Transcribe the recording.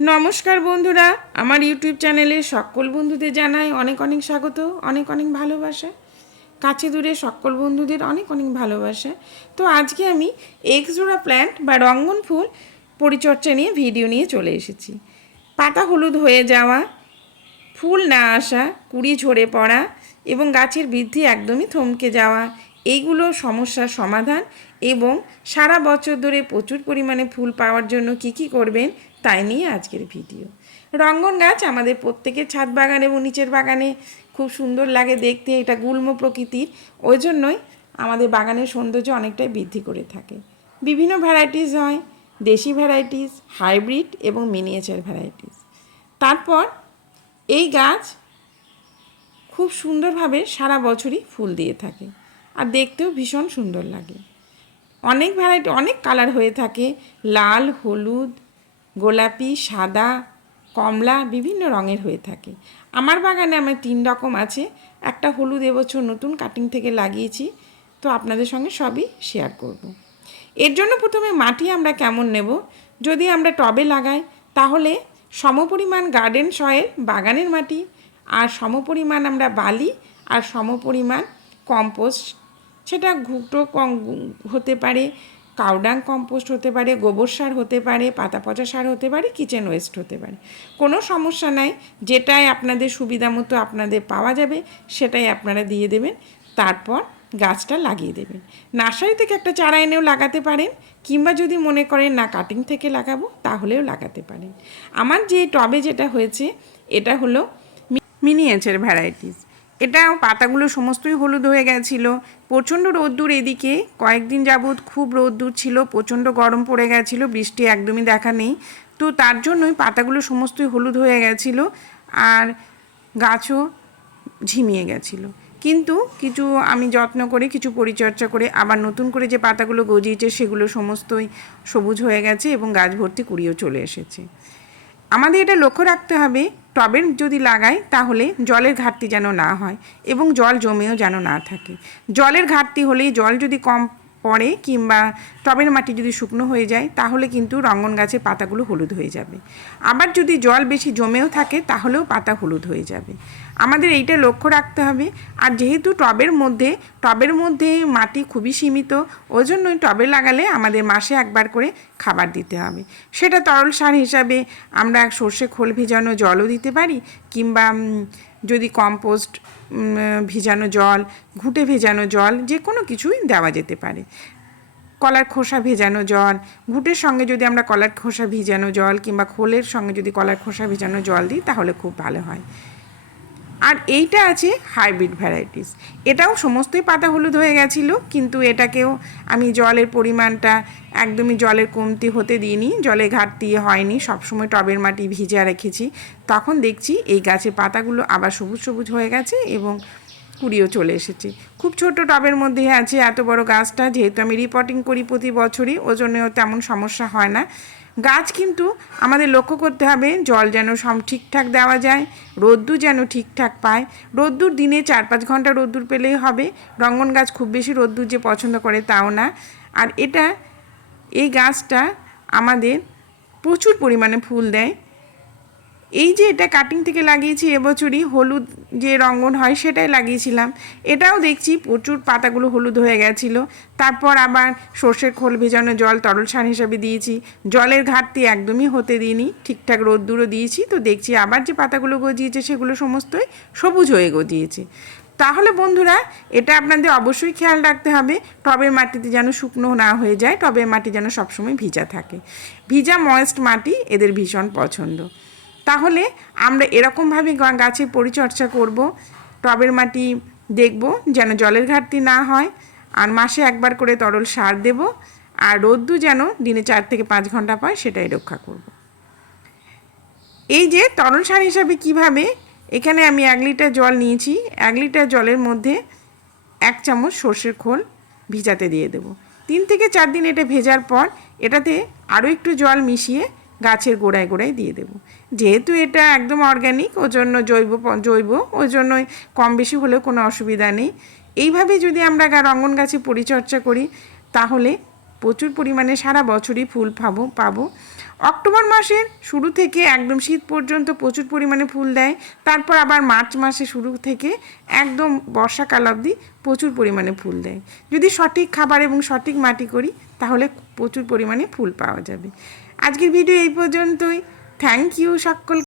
নমস্কার বন্ধুরা, আমার ইউটিউব চ্যানেলে সকল বন্ধুদের জানাই অনেক অনেক স্বাগত, অনেক অনেক ভালোবাসা। কাছে দূরে সকল বন্ধুদের অনেক অনেক ভালোবাসা। তো আজকে আমি এক্সজোড়া প্ল্যান্ট বা রঙ্গন ফুল পরিচর্যা নিয়ে ভিডিও নিয়ে চলে এসেছি। পাতা হলুদ হয়ে যাওয়া, ফুল না আসা, কুড়ি ঝরে পড়া এবং গাছের বৃদ্ধি একদমই থমকে যাওয়া, এইগুলো সমস্যার সমাধান এবং সারা বছর ধরে প্রচুর পরিমাণে ফুল পাওয়ার জন্য কি কি করবেন তাই নিয়ে আজকের ভিডিও। রঙ্গন গাছ আমাদের প্রত্যেকের ছাদ বাগান এবং নিচের বাগানে খুব সুন্দর লাগে দেখতে, এটা গুল্ম প্রকৃতির। ওই জন্যই আমাদের বাগানের সৌন্দর্য অনেকটাই বৃদ্ধি করে থাকে। বিভিন্ন ভ্যারাইটিস হয়, দেশি ভ্যারাইটিস হাইব্রিড এবং মিনিয়েচার ভ্যারাইটিস তারপর এই গাছ খুব সুন্দরভাবে সারা বছরই ফুল দিয়ে থাকে আর দেখতেও ভীষণ সুন্দর লাগে। অনেক ভ্যারাইটি অনেক কালার হয়ে থাকে, লাল, হলুদ গোলাপি, সাদা, কমলা বিভিন্ন রঙের হয়ে থাকে। আমার বাগানে আমার তিন রকম আছে। একটা হলুদ এবছর নতুন কাটিং থেকে লাগিয়েছি, তো আপনাদের সঙ্গে সবই শেয়ার করব। এর জন্য প্রথমে মাটি আমরা কেমন নেব? যদি আমরা টবে লাগাই, তাহলে সমপরিমাণ গার্ডেন সয়েল বাগানের মাটি, আর সমপরিমাণ আমরা বালি, আর সমপরিমাণ কম্পোস্ট সেটা ঘুটো হতে পারে কাউডাং কম্পোস্ট হতে পারে, গোবর সার হতে পারে, পাতা পচা সার হতে পারে, কিচেন ওয়েস্ট হতে পারে। কোনো সমস্যা নাই, যেটাই আপনাদের সুবিধা মতো আপনাদের পাওয়া যাবে, সেটাই আপনারা দিয়ে দেবেন, তারপর গাছটা লাগিয়ে দেবেন। নার্সারি থেকে একটা চারা এনেও লাগাতে পারেন, কিংবা যদি মনে করেন, না, কাটিং থেকে লাগাবো, তাহলেও লাগাতে পারেন। আমার যে টবে যেটা হয়েছে, এটা হলো মিনিয়েচার ভ্যারাইটিস এটা পাতাগুলো সমস্তই হলুদ হয়ে গেছিল। প্রচণ্ড রোদ্দুর এদিকে। কয়েকদিন যাবৎ খুব রোদ্দুর ছিল, প্রচণ্ড গরম পড়ে গেছিল, বৃষ্টি একদমই দেখা নেই। তো তার জন্যই পাতাগুলো সমস্তই হলুদ হয়ে গেছিল আর গাছও ঝিমিয়ে গেছিল। কিন্তু কিছু আমি যত্ন করে, কিছু পরিচর্যা করে, আবার নতুন করে যে পাতাগুলো গজিয়েছে সেগুলো সমস্তই সবুজ হয়ে গেছে এবং গাছ ভর্তি কুড়িয়েও চলে এসেছে। আমাদের এটা লক্ষ্য রাখতে হবে টবের যদি লাগাই, তাহলে জলের ঘাটতি যেন না হয় এবং জল জমেও যেন না থাকে। জলের ঘাটতি হলেই জল যদি কম পড়ে কিংবা টবের মাটি যদি শুকনো হয়ে যায়, তাহলে কিন্তু রঙ্গন গাছের পাতাগুলো হলুদ হয়ে যাবে। আবার যদি জল বেশি জমেও থাকে, তাহলেও পাতা হলুদ হয়ে যাবে। আমাদের এইটা লক্ষ্য রাখতে হবে। আর যেহেতু টবের মধ্যে টবের মধ্যে মাটি খুবই সীমিত ওই জন্যই টবে লাগালে আমাদের মাসে একবার করে খাবার দিতে হবে। সেটা তরল সার হিসাবে আমরা সর্ষে খোল ভেজানো জলও দিতে পারি, কিংবা যদি কম্পোস্ট ভিজানো জল, ঘুঁটে ভেজানো জল যে কোনো কিছুই দেওয়া যেতে পারে। কলার খোসা ভেজানো জল, ঘুটের সঙ্গে যদি আমরা কলার খোসা ভিজানো জল, কিংবা খোলের সঙ্গে যদি কলার খোসা ভেজানো জল দিই, তাহলে খুব ভালো হয়। আর এইটা আছে হাইব্রিড ভ্যারাইটিস এটাও সমস্তই পাতা হলুদ হয়ে গেছিল, কিন্তু এটাকেও আমি জলের পরিমাণটা একদমই জলের কমতি হতে দিইনি, জলে ঘাটতি হয়নি, সবসময় টবের মাটি ভিজা রেখেছি। তখন দেখছি এই গাছের পাতাগুলো আবার সবুজ সবুজ হয়ে গেছে এবং কুড়িও চলে এসেছে। খুব ছোট টবের মধ্যে আছে এত বড় গাছটা, যেহেতু আমি রিপোর্টিং করি প্রতি বছরই ওই জন্যও তেমন সমস্যা হয় না। গাছ কিন্তু আমাদের লক্ষ্য করতে হবে, জল যেন সব ঠিকঠাক দেওয়া যায় রোদ্দু যেন ঠিকঠাক পায়। রোদ্দুর দিনে চার পাঁচ ঘণ্টা রোদ্দুর পেলেই হবে। রঙ্গন গাছ খুব বেশি রোদ্দুর যে পছন্দ করে তাও না। আর এটা, এই গাছটা আমাদের প্রচুর পরিমাণে ফুল দেয়। এই যে এটা কাটিং থেকে লাগিয়েছি এবছরই হলুদ যে রঙ্গন হয় সেটাই লাগিয়েছিলাম। এটাও দেখছি প্রচুর পাতাগুলো হলুদ হয়ে গেছিল। তারপর আবার সর্ষের খোল ভেজানো জল তরল সার হিসাবে দিয়েছি। জলের ঘাটতি একদমই হতে দিইনি। ঠিকঠাক রোদ্দুরও দিয়েছি। তো দেখছি আবার যে পাতাগুলো গজিয়েছে সেগুলো সমস্তই সবুজ হয়ে গজিয়েছে। তাহলে বন্ধুরা, এটা আপনাদের অবশ্যই খেয়াল রাখতে হবে। টবের মাটিতে যেন শুকনো না হয়ে যায়, টবের মাটি যেন সবসময় ভিজা থাকে। ভিজা ময়েস্ট মাটি এদের ভীষণ পছন্দ। তাহলে আমরা এরকমভাবে গাছের পরিচর্যা করব, টবের মাটি দেখব যেন জলের ঘাটতি না হয়, আর মাসে একবার করে তরল সার দেব, আর রোদ্দু যেন দিনে চার থেকে পাঁচ ঘণ্টা পায় সেটাই রক্ষা করব। এই যে তরল সার হিসাবে কীভাবে, এখানে আমি এক লিটার জল নিয়েছি, এক লিটার জলের মধ্যে এক চামচ সর্ষের খোল ভিজাতে দিয়ে দেবো। তিন থেকে চার দিন এটা ভেজার পর এটাতে আরও একটু জল মিশিয়ে গাছের গোড়ায় গোড়ায় দিয়ে দেবো। যেহেতু এটা একদম অর্গ্যানিক ওই জন্য জৈব জৈব ওই জন্যই কম বেশি হলেও কোনো অসুবিধা নেই। এইভাবে যদি আমরা গা- রঙ্গন গাছে পরিচর্যা করি, তাহলে প্রচুর পরিমাণে সারা বছরই ফুল পাবো পাবো। অক্টোবর মাসের শুরু থেকে একদম শীত পর্যন্ত প্রচুর পরিমাণে ফুল দেয়। তারপর আবার মার্চ মাসে শুরু থেকে একদম বর্ষাকাল অবধি প্রচুর পরিমাণে ফুল দেয়। যদি সঠিক খাবার এবং সঠিক মাটি করি, তাহলে প্রচুর পরিমাণে ফুল পাওয়া যাবে। আজকের ভিডিও এই পর্যন্তই। থ্যাংক ইউ সকল